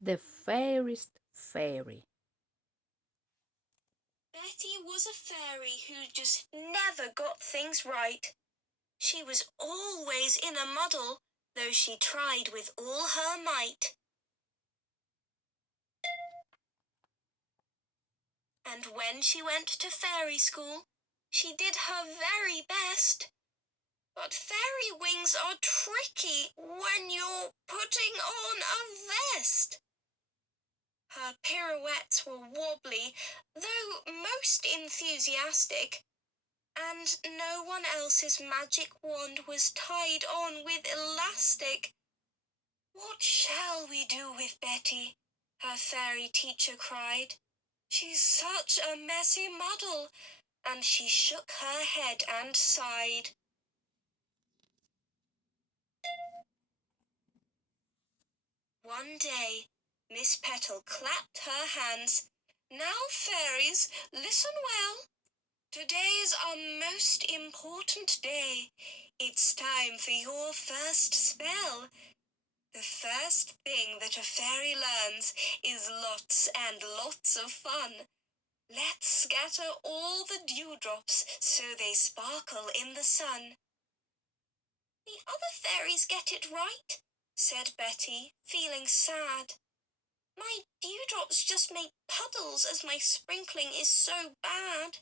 The Fairiest Fairy. Betty was a fairy who just never got things right. She was always in a muddle, though she tried with all her might. And when she went to fairy school, she did her very best. But fairy wings are tricky when you're putting on a vest. Her pirouettes were wobbly, though most enthusiastic, and no one else's magic wand was tied on with elastic. "What shall we do with Betty?" her fairy teacher cried. "She's such a messy muddle," and she shook her head and sighed. One day, Miss Petal clapped her hands. "Now, fairies, listen well. Today's our most important day. It's time for your first spell. The first thing that a fairy learns is lots and lots of fun. Let's scatter all the dewdrops so they sparkle in the sun." "The other fairies get it right," said Betty, feeling sad. "My dewdrops just make puddles as my sprinkling is so bad."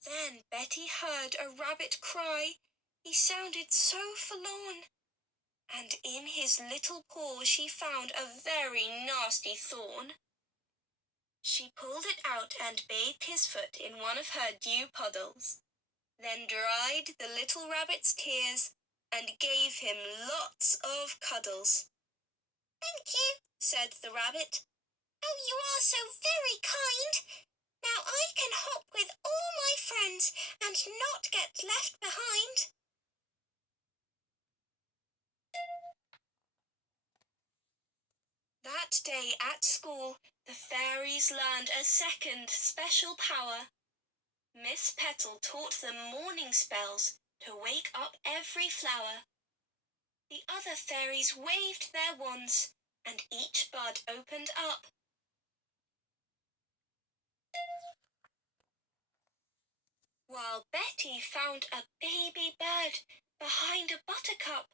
Then Betty heard a rabbit cry. He sounded so forlorn. And in his little paw she found a very nasty thorn. She pulled it out and bathed his foot in one of her dew puddles, then dried the little rabbit's tears and gave him lots of cuddles. "Thank you," said the rabbit. "Oh, you are so very kind. Now I can hop with all my friends and not get left behind." That day at school, the fairies learned a second special power. Miss Petal taught them morning spells to wake up every flower. The other fairies waved their wands, and each bud opened up. While Betty found a baby bird behind a buttercup.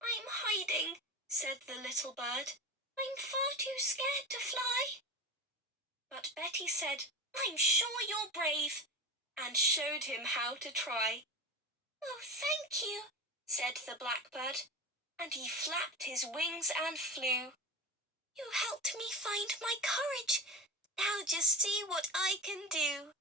"I'm hiding," said the little bird. "I'm far too scared to fly." But Betty said, "I'm sure you're brave," and showed him how to try. "Oh, thank you," said the blackbird, and he flapped his wings and flew. "You helped me find my courage. Now just see what I can do."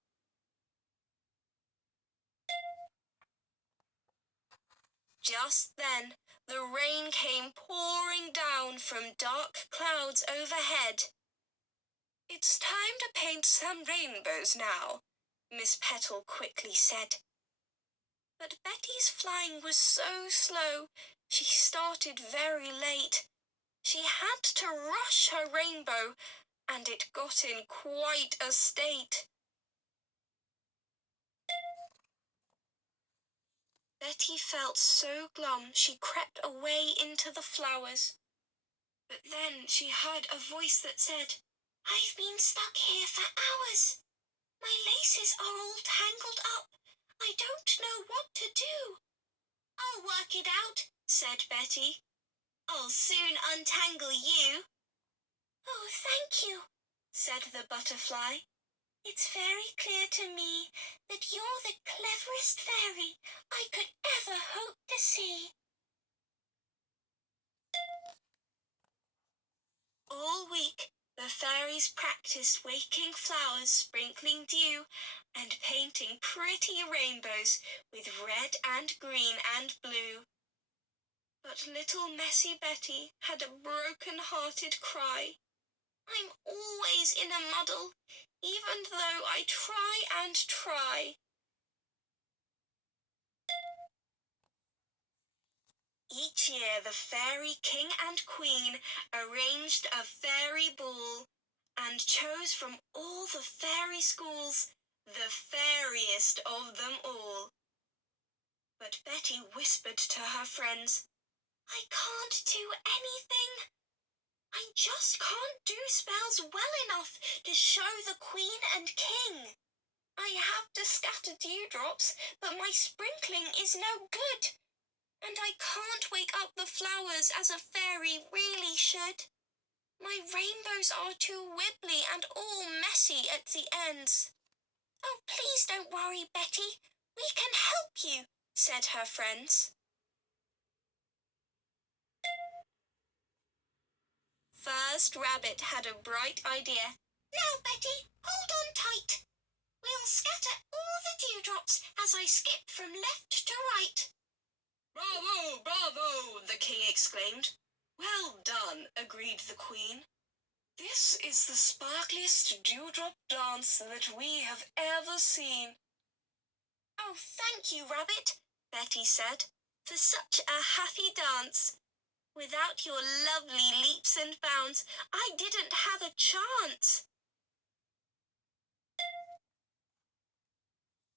Just then, the rain came pouring down from dark clouds overhead. "It's time to paint some rainbows now," Miss Petal quickly said. But Betty's flying was so slow, she started very late. She had to rush her rainbow, and it got in quite a state. Betty felt so glum she crept away into the flowers. But then she heard a voice that said, "I've been stuck here for hours. My laces are all tangled up. I don't know what to do." "I'll work it out," said Betty. "I'll soon untangle you." "Oh, thank you," said the butterfly. "It's very clear to me that you're the cleverest fairy I could ever hope to see." All week, the fairies practiced waking flowers, sprinkling dew, and painting pretty rainbows with red and green and blue. But little messy Betty had a broken-hearted cry. "I'm always in a muddle, even though I try and try." Each year the fairy king and queen arranged a fairy ball and chose from all the fairy schools the fairiest of them all. But Betty whispered to her friends, "I can't do anything. I just can't do spells well enough to show the Queen and King. I have to scatter dewdrops, but my sprinkling is no good. And I can't wake up the flowers as a fairy really should. My rainbows are too wibbly and all messy at the ends." "Oh, please don't worry, Betty. We can help you," said her friends. First Rabbit had a bright idea. "Now, Betty, hold on tight. We'll scatter all the dewdrops as I skip from left to right." "Bravo, bravo!" the King exclaimed. "Well done," agreed the Queen. "This is the sparkliest dewdrop dance that we have ever seen." "Oh, thank you, Rabbit," Betty said, "for such a happy dance. Without your lovely leaps and bounds, I didn't have a chance."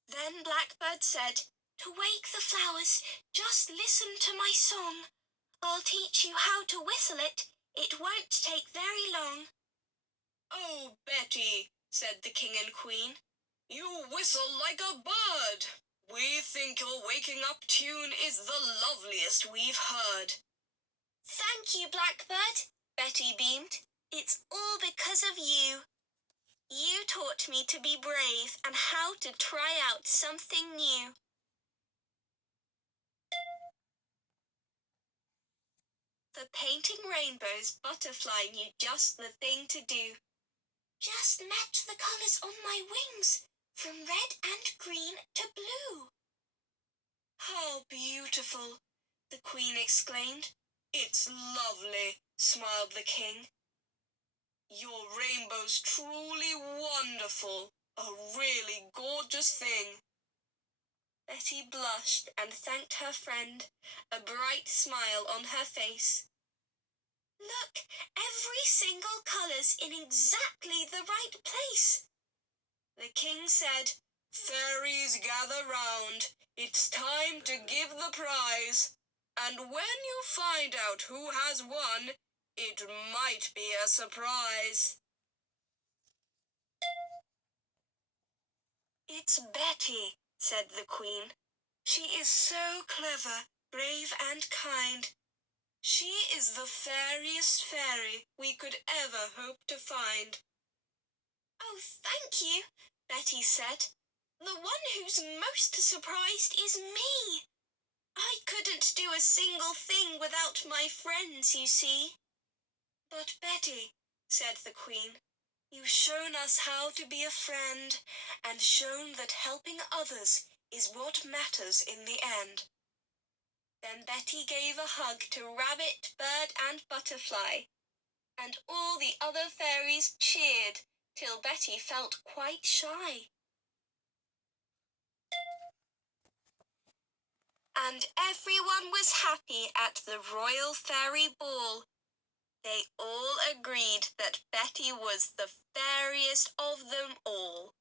Then Blackbird said, "To wake the flowers, just listen to my song. I'll teach you how to whistle it. It won't take very long." "Oh, Betty," said the King and Queen, "you whistle like a bird. We think your waking up tune is the loveliest we've heard." "Thank you, Blackbird," Betty beamed. "It's all because of you. You taught me to be brave and how to try out something new." For painting rainbows, Butterfly knew just the thing to do. "Just match the colours on my wings, from red and green to blue." "How beautiful!" the Queen exclaimed. "It's lovely," smiled the King. "Your rainbow's truly wonderful, a really gorgeous thing." Betty blushed and thanked her friend, a bright smile on her face. "Look, every single colour's in exactly the right place." The King said, "Fairies, gather round. It's time to give the prize. And when you find out who has won, it might be a surprise." "It's Betty," said the Queen. "She is so clever, brave and kind. She is the fairiest fairy we could ever hope to find." "Oh, thank you," Betty said. "The one who's most surprised is me. I couldn't do a single thing without my friends, you see." "But Betty," said the Queen, "you've shown us how to be a friend and shown that helping others is what matters in the end." Then Betty gave a hug to Rabbit, Bird and Butterfly, and all the other fairies cheered till Betty felt quite shy. And everyone was happy at the Royal Fairy Ball. They all agreed that Betty was the fairiest of them all.